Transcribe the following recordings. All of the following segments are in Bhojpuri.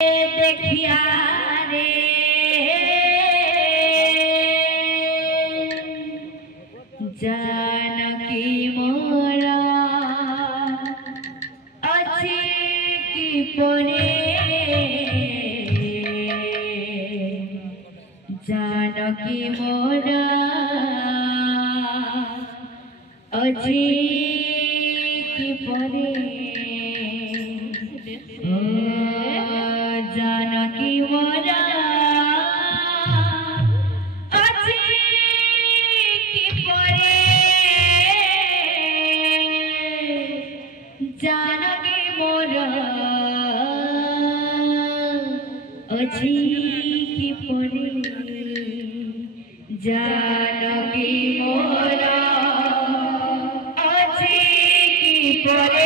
देखिया रे जानकी मोरा अच्छी की परे जानकी मोरा अच्छी की परे जानकी मोरा अच्छी की परे जानकी मोरा अच्छी की परे जानकी मोरा अच्छी की परे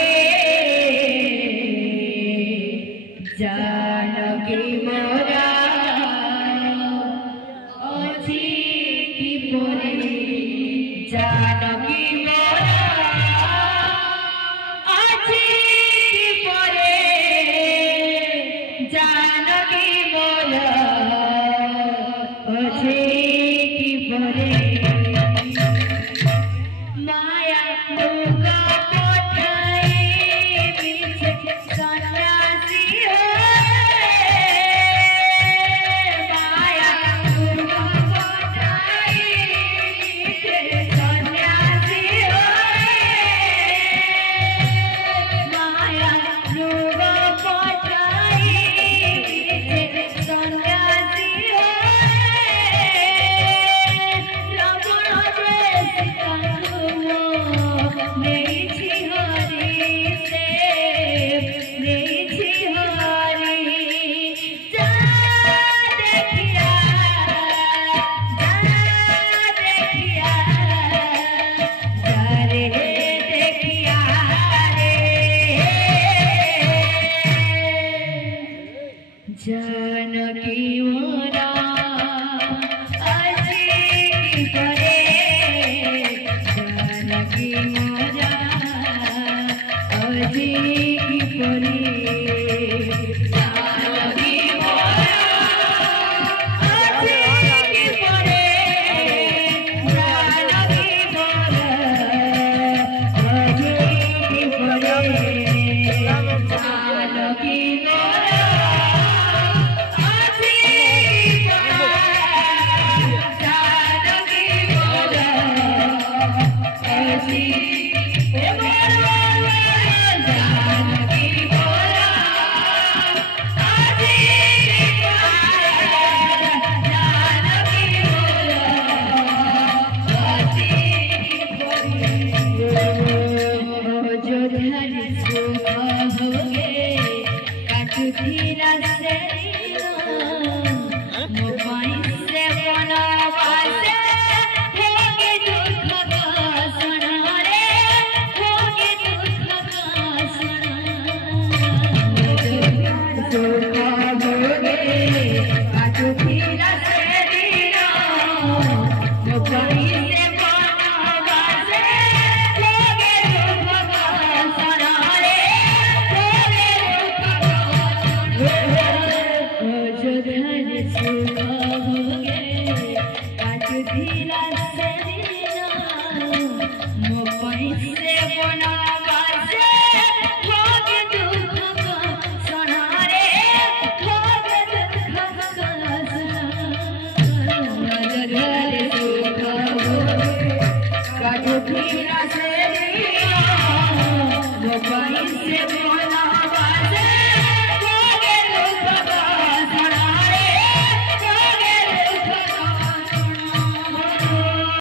जानकी मोरा अच्छी की परे जानकी मोरा अच्छी की परे जानकी मोरा अच्छी की परे माया मुगा पठाई बीच सन्यासी हो माया मुगा पठाई बीच सन्यासी हो माया मुगा पठाई बीच सन्यासी हो जानकी मोरा अच्छी की परे जानकी मोरा अच्छी की परे जानकी मोरा अच्छी की परे जानकी मोरा अच्छी की परे जानकी मोरा से